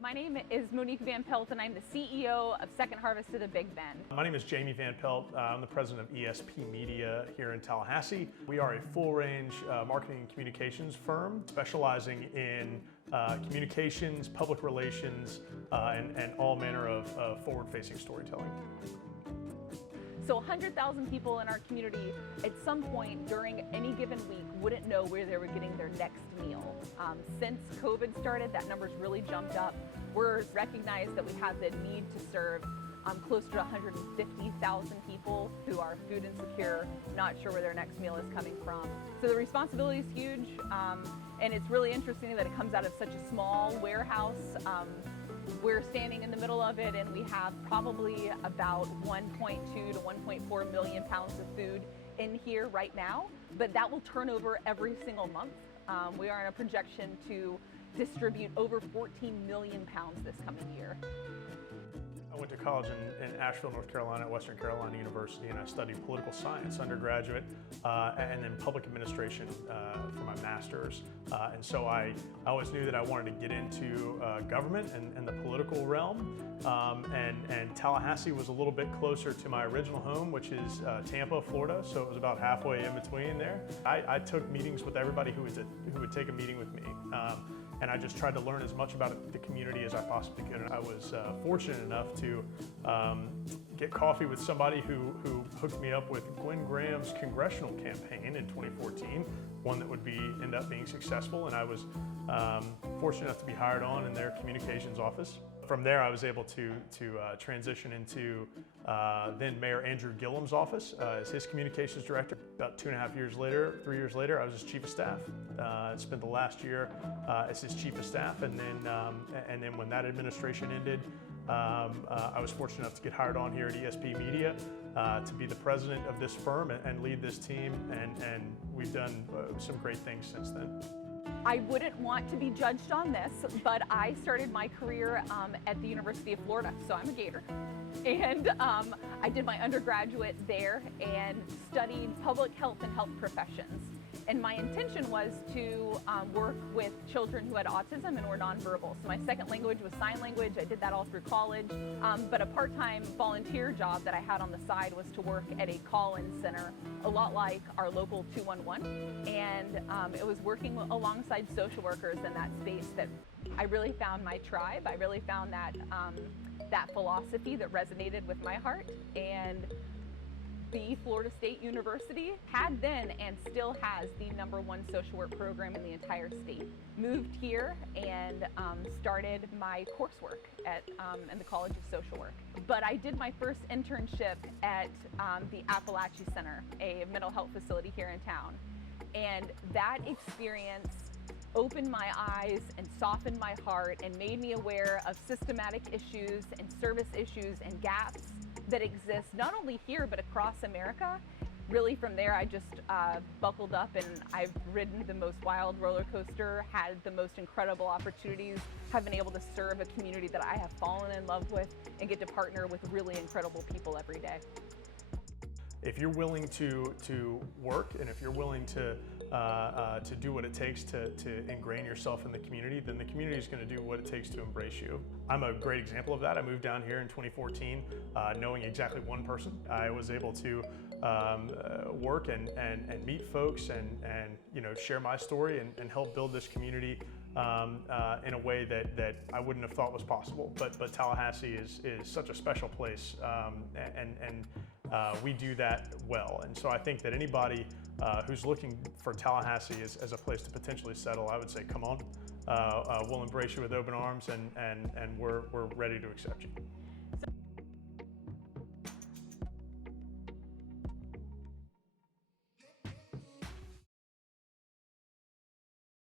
My name is Monique Van Pelt, and I'm the CEO of Second Harvest of the Big Bend. My name is Jamie Van Pelt. I'm the president of ESP Media here in Tallahassee. We are a full-range marketing and communications firm specializing in communications, public relations, and all manner of forward-facing storytelling. So 100,000 people in our community at some point during any given week wouldn't know where they were getting their next meal. Since COVID started, that number's really jumped up. We're recognized that we have the need to serve closer to 150,000 people who are food insecure, not sure where their next meal is coming from. So the responsibility is huge, and it's really interesting that it comes out of such a small warehouse. We're standing in the middle of it, and we have probably about 1.2 to 1.4 million pounds of food in here right now, but that will turn over every single month. We are in a projection to distribute over 14 million pounds this coming year. I went to college in Asheville, North Carolina at Western Carolina University, and I studied political science undergraduate and then public administration for my master's. And so I always knew that I wanted to get into government and the political realm. And Tallahassee was a little bit closer to my original home, which is Tampa, Florida, so it was about halfway in between there. I took meetings with everybody who would take a meeting with me. And I just tried to learn as much about the community as I possibly could. And I was fortunate enough to get coffee with somebody who hooked me up with Gwen Graham's congressional campaign in 2014, one that would end up being successful. And I was fortunate enough to be hired on in their communications office. From there, I was able to transition into then Mayor Andrew Gillum's office as his communications director. About 2.5 years later, 3 years later, I was his chief of staff. Spent the last year as his chief of staff, and then when that administration ended, I was fortunate enough to get hired on here at ESP Media to be the president of this firm and lead this team, and we've done some great things since then. I wouldn't want to be judged on this, but I started my career at the University of Florida, so I'm a Gator. And I did my undergraduate there and studied public health and health professions. And my intention was to work with children who had autism and were nonverbal. So my second language was sign language. I did that all through college. But a part-time volunteer job that I had on the side was to work at a call-in center, a lot like our local 211. And it was working alongside social workers in that space that I really found my tribe. I really found that, that philosophy that resonated with my heart. And the Florida State University had then and still has the #1 social work program in the entire state. Moved here and started my coursework in the College of Social Work. But I did my first internship at the Appalachia Center, a mental health facility here in town. And that experience opened my eyes and softened my heart and made me aware of systematic issues and service issues and gaps that exist not only here but across America. Really from there I just buckled up, and I've ridden the most wild roller coaster, had the most incredible opportunities, have been able to serve a community that I have fallen in love with and get to partner with really incredible people every day. If you're willing to work, and if you're willing to do what it takes to ingrain yourself in the community, then the community is going to do what it takes to embrace you. I'm a great example of that. I moved down here in 2014 knowing exactly one person. I was able to work and meet folks and share my story and help build this community in a way that I wouldn't have thought was possible. But Tallahassee is such a special place, and we do that well. And so I think that anybody who's looking for Tallahassee as a place to potentially settle, I would say, come on. We'll embrace you with open arms, and we're ready to accept you.